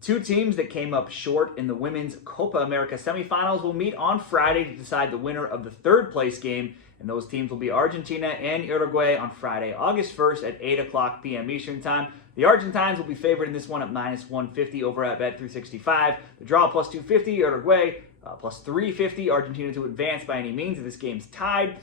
Two teams that came up short in the women's Copa America Semifinals will meet on Friday to decide the winner of the third place game, and those teams will be Argentina and Uruguay on Friday, August 1st at 8 o'clock p.m. Eastern Time. The Argentines will be favored in this one at -150 over at Bet365. The draw plus 250, Uruguay plus 350. Argentina to advance by any means if this game's tied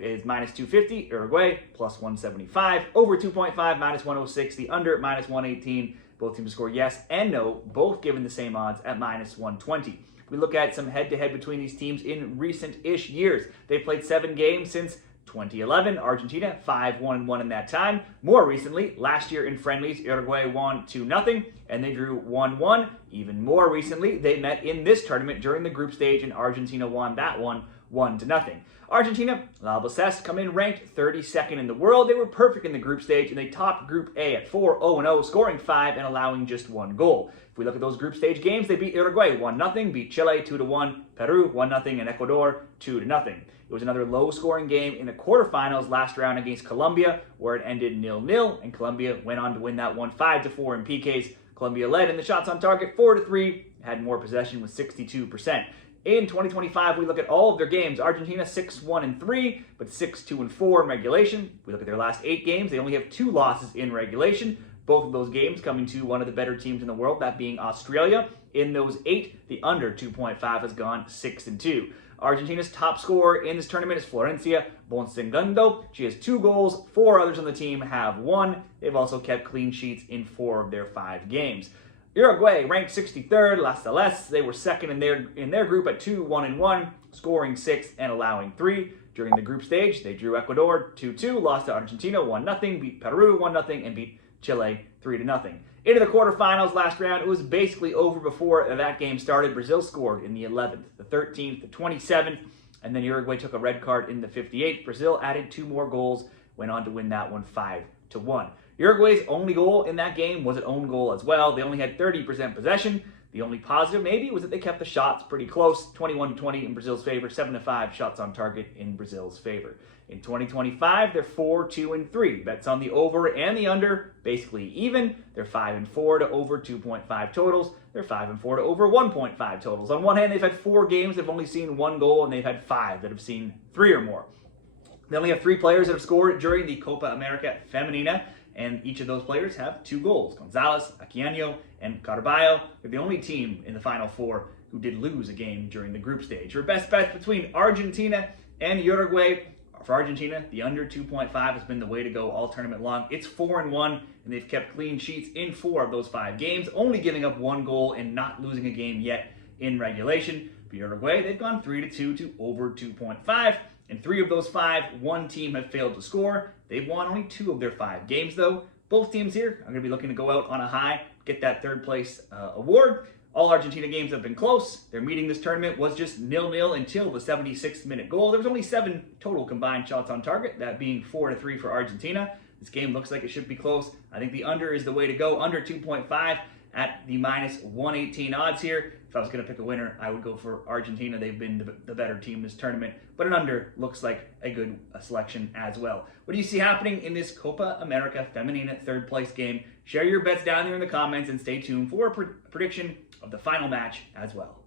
is -250. Uruguay plus 175. Over 2.5 -106. The under at -118. Both teams score yes and no, both given the same odds at -120. We look at some head-to-head between these teams in recent-ish years. They've played 7 games since 2011. Argentina 5-1-1 in that time. More recently, last year in friendlies, Uruguay won 2-0, and they drew 1-1. Even more recently, they met in this tournament during the group stage, and Argentina won that one 1-0. Argentina, Las Celestes, come in ranked 32nd in the world. They were perfect in the group stage, and they topped Group A at 4-0-0, scoring 5 and allowing just 1 goal. If we look at those group stage games, they beat Uruguay 1-0, beat Chile 2-1, Peru 1-0, and Ecuador 2-0. It was another low-scoring game in the quarterfinals last round against Colombia, where it ended 0-0, and Colombia went on to win that one 5-4 in PKs. Colombia led in the shots on target 4-3, had more possession with 62%. In 2025, we look at all of their games. Argentina 6-1-3, but 6-2-4 in regulation. We look at their last 8 games. They only have 2 losses in regulation. Both of those games coming to one of the better teams in the world, that being Australia. In those 8, the under 2.5 has gone 6-2. Argentina's top scorer in this tournament is Florencia Bonsegundo. She has 2 goals. 4 others on the team have 1. They've also kept clean sheets in 4 of their 5 games. Uruguay ranked 63rd, Las Celestes. They were second in their group at 2-1-1, scoring 6 and allowing 3. During the group stage, they drew Ecuador 2-2, lost to Argentina 1-0, beat Peru 1-0, and beat Chile 3-0. Into the quarterfinals last round, it was basically over before that game started. Brazil scored in the 11th, the 13th, the 27th, and then Uruguay took a red card in the 58th. Brazil added 2 more goals, went on to win that one 5-1. Uruguay's only goal in that game was an own goal as well. They only had 30% possession. The only positive maybe was that they kept the shots pretty close, 21-20 in Brazil's favor, 7-5 shots on target in Brazil's favor. In 2025, they're 4-2-3. Bets on the over and the under, basically even. They're 5-4 to over 2.5 totals. They're 5-4 to over 1.5 totals. On one hand, they've had 4 games that have only seen 1 goal, and they've had 5 that have seen 3 or more. They only have 3 players that have scored during the Copa America Femenina, and each of those players have 2 goals. Gonzalez, Aquino, and Carballo. They're the only team in the Final 4 who did lose a game during the group stage. Your best bets between Argentina and Uruguay. For Argentina, the under 2.5 has been the way to go all tournament long. It's 4-1, and they've kept clean sheets in 4 of those 5 games, only giving up 1 goal and not losing a game yet in regulation. For Uruguay, they've gone 3-2 to over 2.5. In 3 of those 5, 1 team have failed to score. They've won only 2 of their 5 games, though. Both teams here are going to be looking to go out on a high, get that 3rd place award. All Argentina games have been close. Their meeting this tournament was just 0-0 until the 76th minute goal. There was only 7 total combined shots on target, that being 4-3 for Argentina. This game looks like it should be close. I think the under is the way to go, under 2.5 at the -118 odds here. If I was going to pick a winner, I would go for Argentina. They've been the better team this tournament, but an under looks like a good selection as well. What do you see happening in this Copa America Femenina 3rd place game? Share your bets down there in the comments and stay tuned for a prediction of the final match as well.